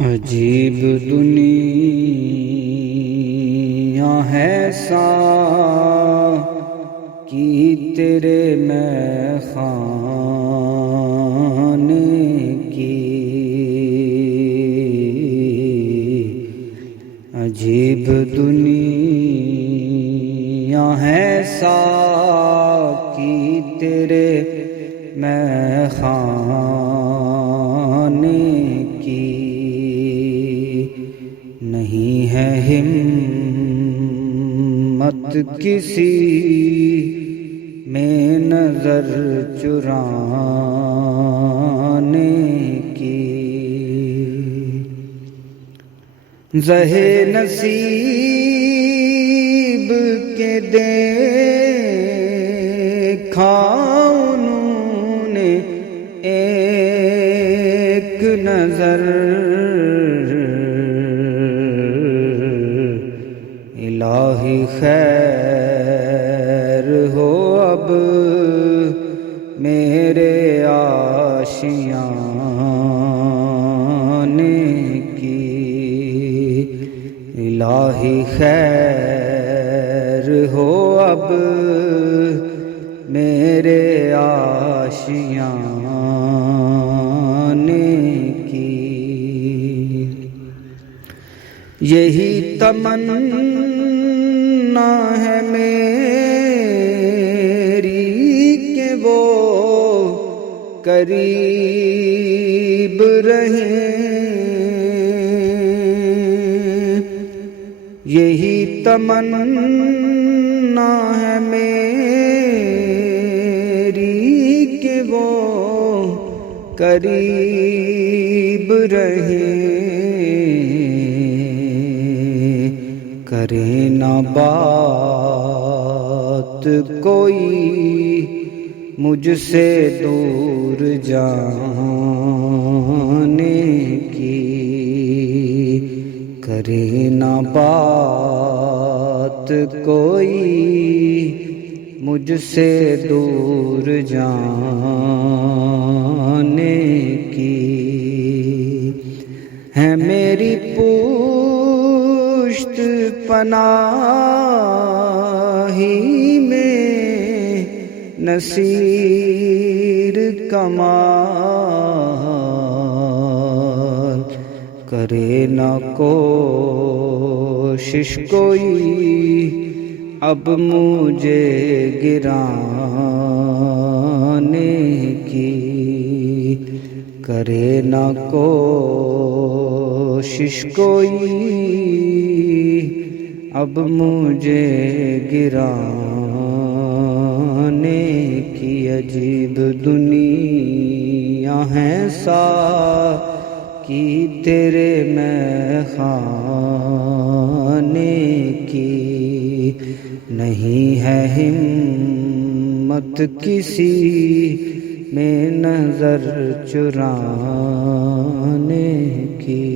عجیب دنیا ہے ساقی تیرے میں خانے کی، عجیب دنیا ہے ساقی تیرے میں خانے کی، نہیں ہے ہمت کسی میں نظر چرانے کی، زہے نصیب کے دیکھا انہوں نے ایک نظر، الہی خیر ہو اب میرے آشیانے کی، الہی خیر ہو اب میرے آشیانے کی، یہی تمنا ہے میری کہ وہ قریب رہیں، یہی تمنا ہے میری کہ وہ قریب رہیں، کرے نہ بات کوئی مجھ سے دور جانے کی، کرے نہ بات کوئی مجھ سے دور جانے کی، ہے میری پشت پناہی میں نصیر کمال، کرے نہ کوشش کوئی اب مجھے گرانے کی، کرے نہ کوشش کوئی اب مجھے گرانے کی، عجیب دنیا ہے ساقی تیرے میں خانے کی، نہیں ہے ہمت کسی میں نظر چرانے کی۔